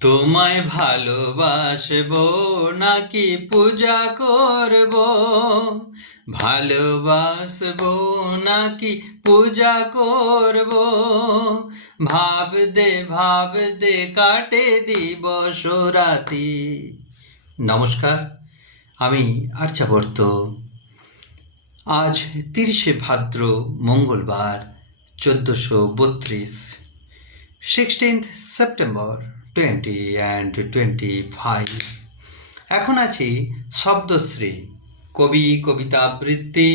তোমায় ভালোবাসবো নাকি পূজা করব, ভালোবাসবো নাকি পূজা করব, ভাবতে কাটে দিবস রাতি। নমস্কার, আমি আর্যাবর্ত। আজ 30শে ভাদ্র, মঙ্গলবার, 1432, 16th সেপ্টেম্বর 2025। এখন আছি শব্দশ্রী কবি কবিতা আবৃত্তি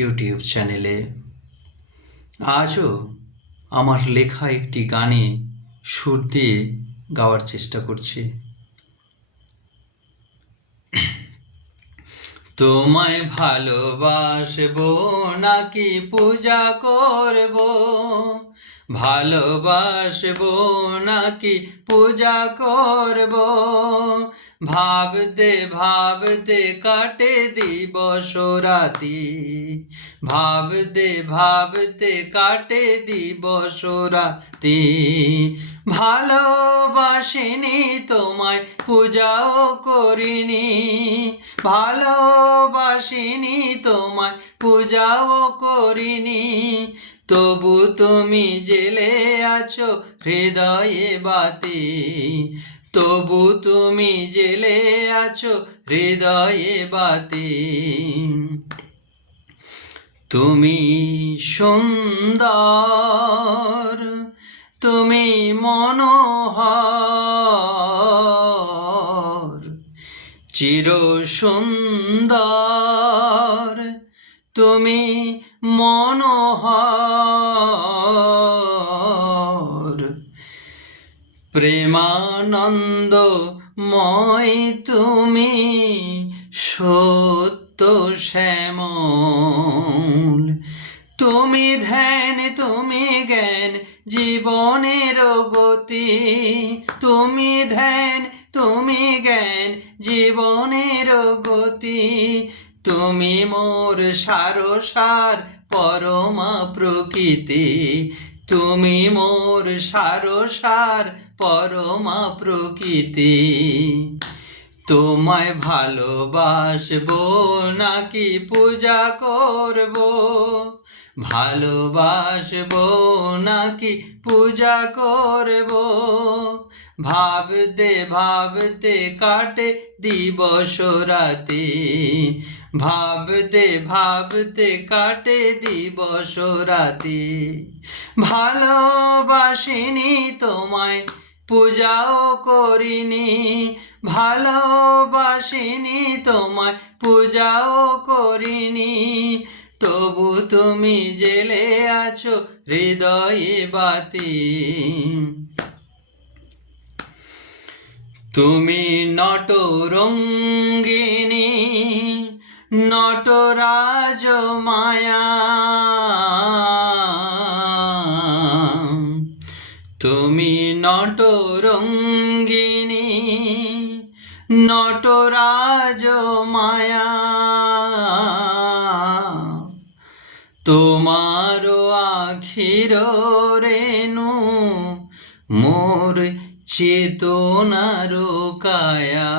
ইউটিউব চ্যানেলে। আজও আমার লেখা একটি গানে সুর দিয়ে গাওয়ার চেষ্টা করছি। তোমায় ভালোবাসবো নাকি পূজা করব, ভালোবাসবো নাকি পূজা করব, ভাবতে কাটে দিবস রাতি, ভাবতে কাটে দিবস রাতি। ভালোবাসিনি তোমায় পূজাও করিনি, ভালোবাসিনি তোমায় পূজাও করিনি, তবু তুমি জেলে আছো হৃদয়ে বাতি, তবু তুমি জেলে আছো হৃদয়ে বাতি। তুমি সুন্দর, তুমি মনোহর, চির সুন্দর, তুমি মনোহর, প্রেমানন্দময় তুমি, সত্য শ্যামল, তুমি ধ্যান, তুমি জ্ঞান, জীবনের গতি, তুমি ধ্যান, তুমি জ্ঞান, জীবনের গতি, তুমি মোর সারসার পরমা প্রকৃতি, তুমি মোর সারসার পরমা প্রকৃতি। তোমায় ভালোবাসবো নাকি পূজা করব, ভালোবাসবো নাকি পূজা করব, ভাবতে কাটে দিবস রাতি, ভাবতে কাটে দিবস রাতি। ভালোবাসিনি তোমায় পূজাও করিনি, ভালোবাসিনি তোমায় পূজাও করিনি, তবু তুমি জেলে আছো হৃদয়ে বাতি। তুমি নটরঙ্গিনী, নটরাজ মায়া, তুমি নটরঙ্গিনী, নটরাজ মায়া, তোমার আখির রেণু মোর চেতনার কায়া,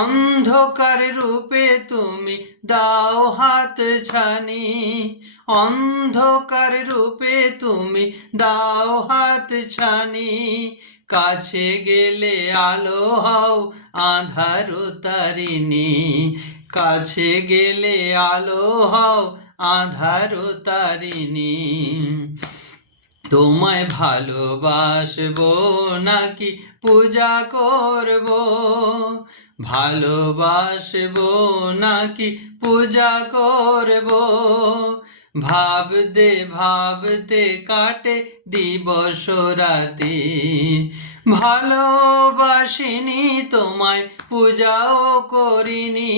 অন্ধকার রূপে তুমি দাও হাত ছানি, অন্ধকার রূপে তুমি দাও হাত ছানি, কাছে গেলে আলো হও আঁধার তারিণী, কাছে গেলে আলো হও আঁধার তারিণী। তোমায় ভালোবাসবো নাকি পূজা করব, ভালোবাসবো নাকি পূজা করব, ভাবতে কাটে দিবস রাতি, ভালোবাসিনি তোমায় পূজাও করিনি,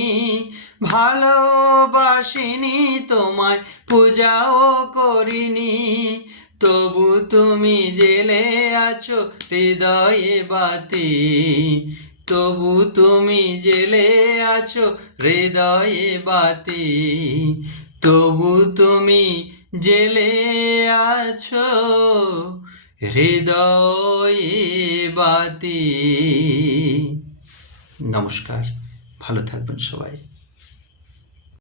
ভালোবাসিনি তোমায় পূজাও করিনি, তবু তুমি জেলে আছো হৃদয়ে বাতি, তবু তুমি জেলে আছো হৃদয়ে বাতি, তবু তুমি জেলে আছো হৃদয়ে বাতি। নমস্কার, ভালো থাকবেন সবাই।